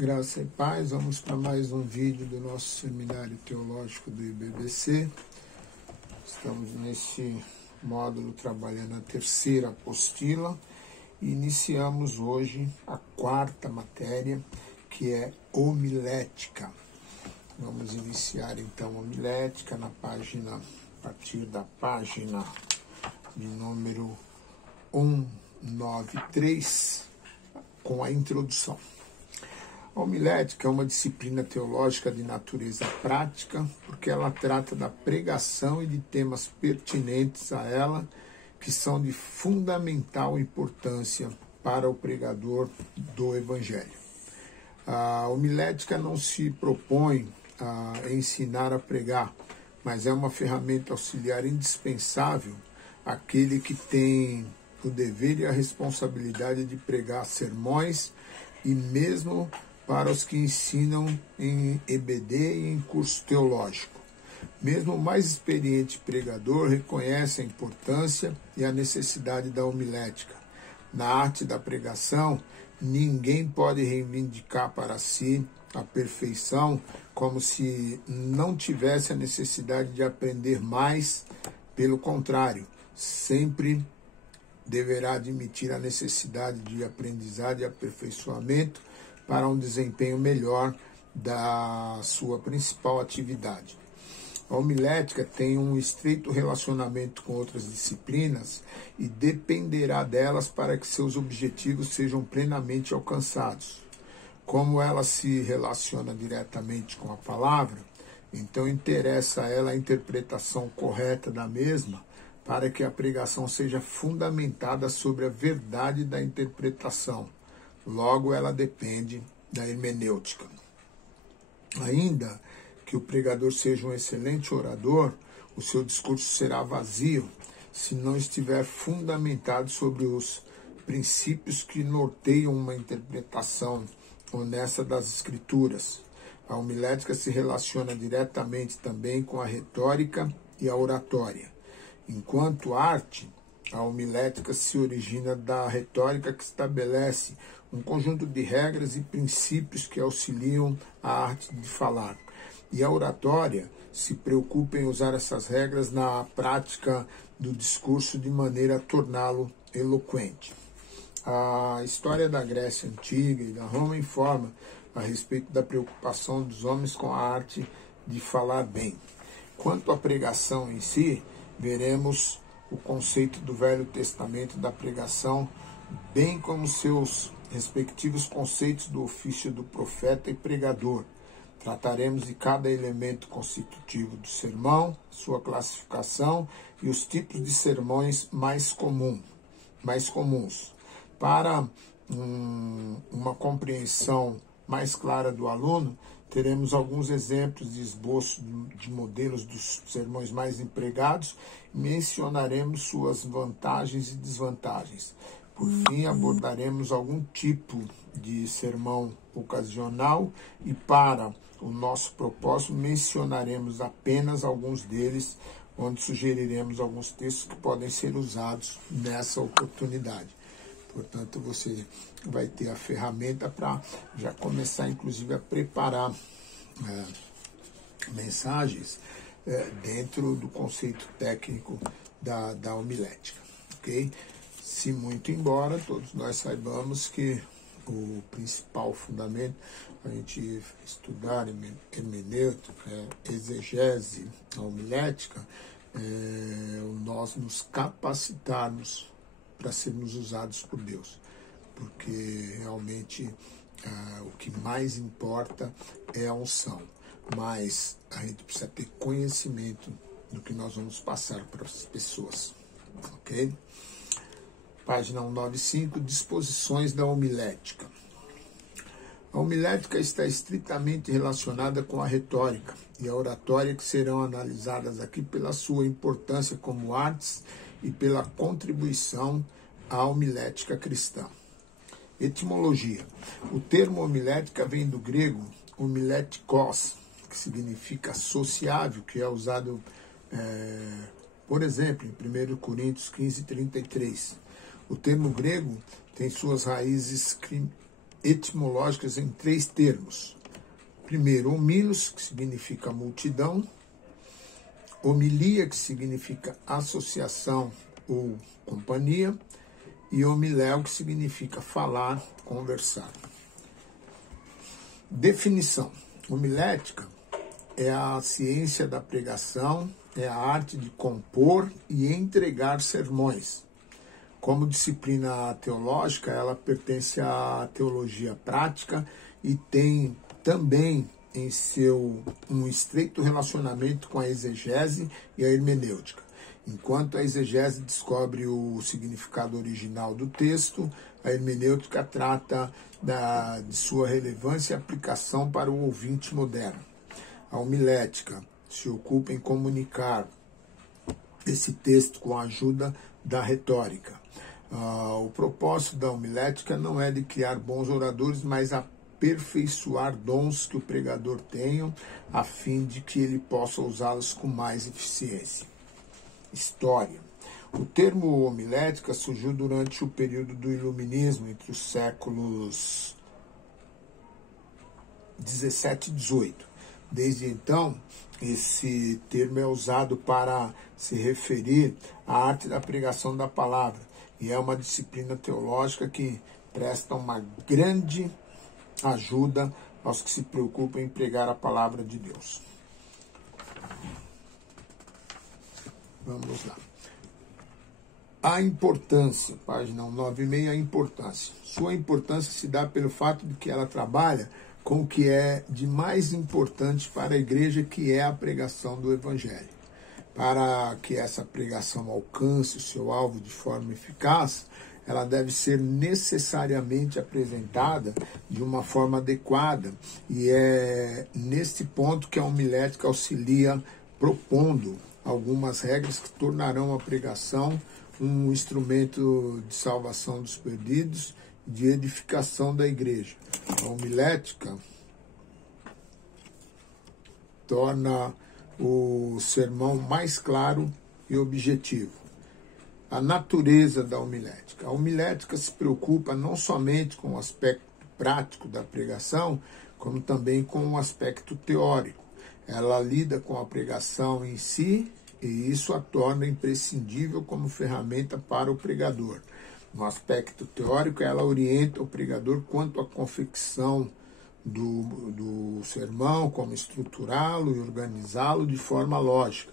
Graça e paz, vamos para mais um vídeo do nosso Seminário Teológico do IBBC. Estamos neste módulo trabalhando a terceira apostila e iniciamos hoje a quarta matéria, que é homilética. Vamos iniciar então a homilética a partir da página de número 193, com a introdução. A homilética é uma disciplina teológica de natureza prática, porque ela trata da pregação e de temas pertinentes a ela, que são de fundamental importância para o pregador do Evangelho. A homilética não se propõe a ensinar a pregar, mas é uma ferramenta auxiliar indispensável àquele que tem o dever e a responsabilidade de pregar sermões e mesmo para os que ensinam em EBD e em curso teológico. Mesmo o mais experiente pregador reconhece a importância e a necessidade da homilética. Na arte da pregação, ninguém pode reivindicar para si a perfeição como se não tivesse a necessidade de aprender mais. Pelo contrário, sempre deverá admitir a necessidade de aprendizado e aperfeiçoamento para um desempenho melhor da sua principal atividade. A homilética tem um estreito relacionamento com outras disciplinas e dependerá delas para que seus objetivos sejam plenamente alcançados. Como ela se relaciona diretamente com a palavra, então interessa a ela a interpretação correta da mesma para que a pregação seja fundamentada sobre a verdade da interpretação. Logo, ela depende da hermenêutica. Ainda que o pregador seja um excelente orador, o seu discurso será vazio se não estiver fundamentado sobre os princípios que norteiam uma interpretação honesta das Escrituras. A homilética se relaciona diretamente também com a retórica e a oratória. Enquanto arte, a homilética se origina da retórica, que estabelece um conjunto de regras e princípios que auxiliam a arte de falar. E a oratória se preocupa em usar essas regras na prática do discurso de maneira a torná-lo eloquente. A história da Grécia Antiga e da Roma informa a respeito da preocupação dos homens com a arte de falar bem. Quanto à pregação em si, veremos o conceito do Velho Testamento da pregação, bem como seus respectivos conceitos do ofício do profeta e pregador. Trataremos de cada elemento constitutivo do sermão, sua classificação e os tipos de sermões mais comuns. Para uma compreensão mais clara do aluno, teremos alguns exemplos de esboço de modelos dos sermões mais empregados e mencionaremos suas vantagens e desvantagens. Por fim, abordaremos algum tipo de sermão ocasional e, para o nosso propósito, mencionaremos apenas alguns deles, onde sugeriremos alguns textos que podem ser usados nessa oportunidade. Portanto, você vai ter a ferramenta para já começar, inclusive, a preparar mensagens dentro do conceito técnico da homilética, ok? Se muito embora todos nós saibamos que o principal fundamento a gente estudar hermenêutica, exegese, a homilética, nós nos capacitarmos para sermos usados por Deus, porque realmente o que mais importa é a unção, mas a gente precisa ter conhecimento do que nós vamos passar para as pessoas, ok? Página 195, disposições da homilética. A homilética está estritamente relacionada com a retórica e a oratória, que serão analisadas aqui pela sua importância como artes e pela contribuição à homilética cristã. Etimologia. O termo homilética vem do grego homiletikos, que significa sociável, que é usado, por exemplo, em 1 Coríntios 15:33. O termo grego tem suas raízes etimológicas em 3 termos. Primeiro, homilos, que significa multidão, homilia, que significa associação ou companhia, e homiléu, que significa falar, conversar. Definição. Homilética é a ciência da pregação, é a arte de compor e entregar sermões. Como disciplina teológica, ela pertence à teologia prática e tem também em um estreito relacionamento com a exegese e a hermenêutica. Enquanto a exegese descobre o significado original do texto, a hermenêutica trata de sua relevância e aplicação para o ouvinte moderno. A homilética se ocupa em comunicar esse texto com a ajuda da retórica. O propósito da homilética não é de criar bons oradores, mas aperfeiçoar dons que o pregador tenha, a fim de que ele possa usá-los com mais eficiência. História. O termo homilética surgiu durante o período do Iluminismo, entre os séculos 17 e 18. Desde então, esse termo é usado para se referir à arte da pregação da palavra, e é uma disciplina teológica que presta uma grande ajuda aos que se preocupam em pregar a palavra de Deus. Vamos lá. A importância, página 196, a importância. Sua importância se dá pelo fato de que ela trabalha com o que é de mais importante para a igreja, que é a pregação do Evangelho. Para que essa pregação alcance o seu alvo de forma eficaz, ela deve ser necessariamente apresentada de uma forma adequada, e é neste ponto que a homilética auxilia, propondo algumas regras que tornarão a pregação um instrumento de salvação dos perdidos e de edificação da igreja. A homilética torna o sermão mais claro e objetivo. A natureza da homilética. A homilética se preocupa não somente com o aspecto prático da pregação, como também com o aspecto teórico. Ela lida com a pregação em si, e isso a torna imprescindível como ferramenta para o pregador. No aspecto teórico, ela orienta o pregador quanto à confecção do sermão, como estruturá-lo e organizá-lo de forma lógica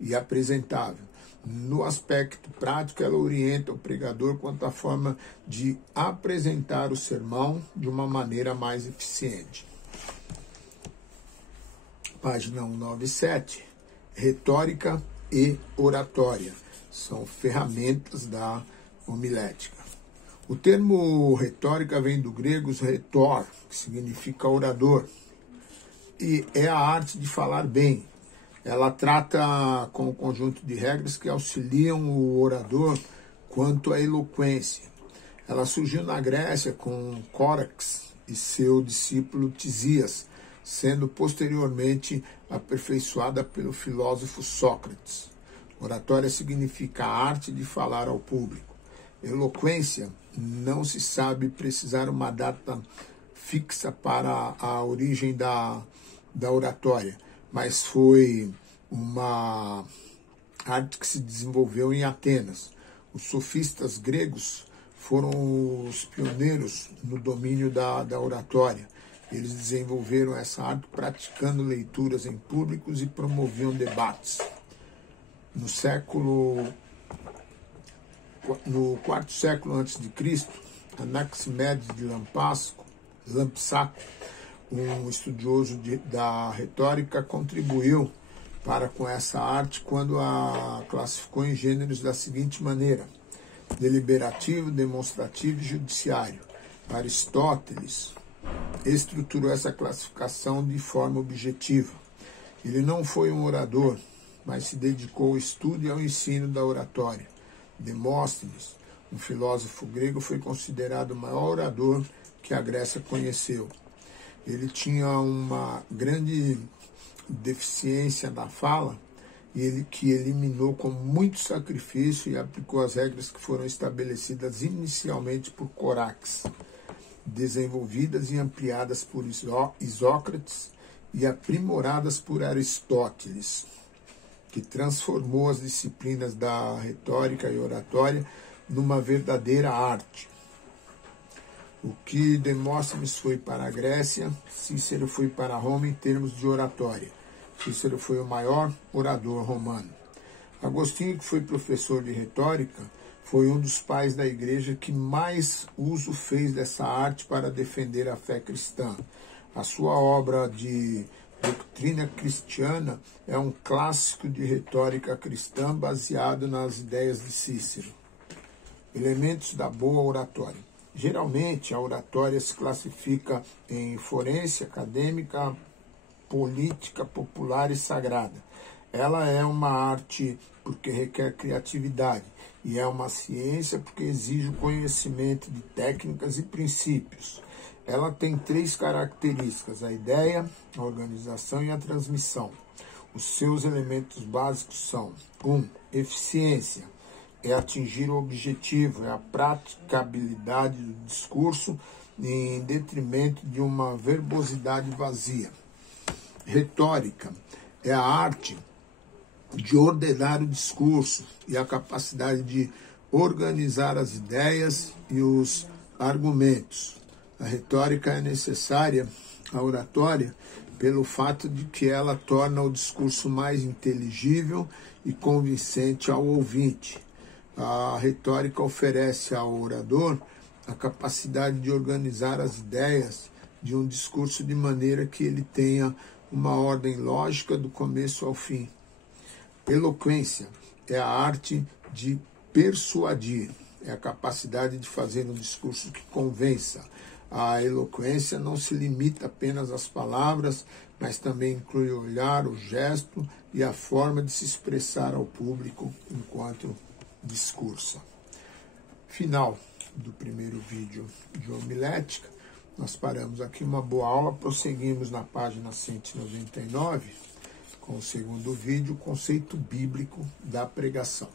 e apresentável. No aspecto prático, ela orienta o pregador quanto à forma de apresentar o sermão de uma maneira mais eficiente. Página 197. Retórica e oratória são ferramentas da homilética. O termo retórica vem do grego retor, que significa orador, e é a arte de falar bem. Ela trata com um conjunto de regras que auxiliam o orador quanto à eloquência. Ela surgiu na Grécia com Córax e seu discípulo Tisias, sendo posteriormente aperfeiçoada pelo filósofo Sócrates. Oratória significa a arte de falar ao público. Eloquência, não se sabe precisar uma data fixa para a origem da oratória, mas foi uma arte que se desenvolveu em Atenas. Os sofistas gregos foram os pioneiros no domínio da oratória. Eles desenvolveram essa arte praticando leituras em públicos e promoviam debates. No quarto século a.C., Anaximedes de Lampsaco, um estudioso da retórica, contribuiu com essa arte quando a classificou em gêneros da seguinte maneira: deliberativo, demonstrativo e judiciário. Aristóteles estruturou essa classificação de forma objetiva. Ele não foi um orador, mas se dedicou ao estudo e ao ensino da oratória. Demóstenes, um filósofo grego, foi considerado o maior orador que a Grécia conheceu. Ele tinha uma grande deficiência na fala, e ele que eliminou com muito sacrifício e aplicou as regras que foram estabelecidas inicialmente por Córax. desenvolvidas e ampliadas por Isócrates e aprimoradas por Aristóteles, que transformou as disciplinas da retórica e oratória numa verdadeira arte. O que Demóstenes foi para a Grécia, Cícero foi para Roma em termos de oratória. Cícero foi o maior orador romano. Agostinho, que foi professor de retórica, foi um dos pais da igreja que mais uso fez dessa arte para defender a fé cristã. A sua obra de doutrina cristiana é um clássico de retórica cristã baseado nas ideias de Cícero. Elementos da boa oratória. Geralmente, a oratória se classifica em forense, acadêmica, política, popular e sagrada. Ela é uma arte porque requer criatividade e é uma ciência porque exige o conhecimento de técnicas e princípios. Ela tem 3 características: a ideia, a organização e a transmissão. Os seus elementos básicos são: 1. Eficiência. É atingir o objetivo, é a praticabilidade do discurso em detrimento de uma verbosidade vazia. Retórica é a arte de ordenar o discurso e a capacidade de organizar as ideias e os argumentos. A retórica é necessária à oratória pelo fato de que ela torna o discurso mais inteligível e convincente ao ouvinte. A retórica oferece ao orador a capacidade de organizar as ideias de um discurso de maneira que ele tenha uma ordem lógica do começo ao fim. Eloquência é a arte de persuadir, é a capacidade de fazer um discurso que convença. A eloquência não se limita apenas às palavras, mas também inclui o olhar, o gesto e a forma de se expressar ao público enquanto discursa. Final do primeiro vídeo de homilética. Nós paramos aqui uma boa aula, prosseguimos na página 199 com o segundo vídeo, o conceito bíblico da pregação.